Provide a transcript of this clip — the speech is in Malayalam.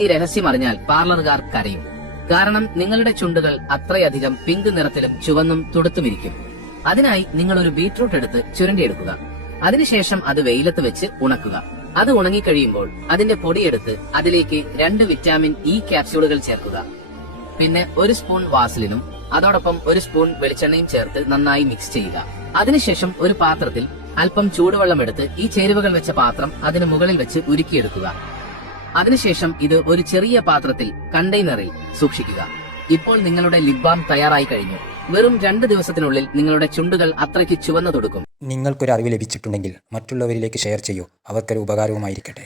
ഈ രഹസ്യം അറിഞ്ഞാൽ പാർലറുകാർ കരയും. കാരണം നിങ്ങളുടെ ചുണ്ടുകൾ അത്രയധികം പിങ്ക് നിറത്തിലും ചുവന്നും തുടുത്തുമിരിക്കും. അതിനായി നിങ്ങൾ ഒരു ബീറ്റ്റൂട്ട് എടുത്ത് ചുരണ്ടിയെടുക്കുക. അതിനുശേഷം അത് വെയിലത്ത് വെച്ച് ഉണക്കുക. അത് ഉണങ്ങിക്കഴിയുമ്പോൾ അതിന്റെ പൊടിയെടുത്ത് അതിലേക്ക് 2 വിറ്റാമിൻ ഇ ക്യാപ്സ്യൂളുകൾ ചേർക്കുക. പിന്നെ 1 സ്പൂൺ വാസലിനും അതോടൊപ്പം 1 സ്പൂൺ വെളിച്ചെണ്ണയും ചേർത്ത് നന്നായി മിക്സ് ചെയ്യുക. അതിനുശേഷം ഒരു പാത്രത്തിൽ അല്പം ചൂടുവെള്ളം എടുത്ത് ഈ ചേരുവകൾ വെച്ച പാത്രം അതിന് മുകളിൽ വെച്ച് ഉരുക്കിയെടുക്കുക. അതിനുശേഷം ഇത് ഒരു ചെറിയ പാത്രത്തിൽ കണ്ടെയ്നറിൽ സൂക്ഷിക്കുക. ഇപ്പോൾ നിങ്ങളുടെ ലിപ് ബാം തയ്യാറായി കഴിഞ്ഞു. വെറും 2 ദിവസത്തിനുള്ളിൽ നിങ്ങളുടെ ചുണ്ടുകൾ അത്രയ്ക്ക് ചുവന്നു തൊടുക്കും. നിങ്ങൾക്കൊരു അറിവ് ലഭിച്ചിട്ടുണ്ടെങ്കിൽ മറ്റുള്ളവരിലേക്ക് ഷെയർ ചെയ്യൂ. അവർക്കൊരു ഉപകാരവുമായിരിക്കട്ടെ.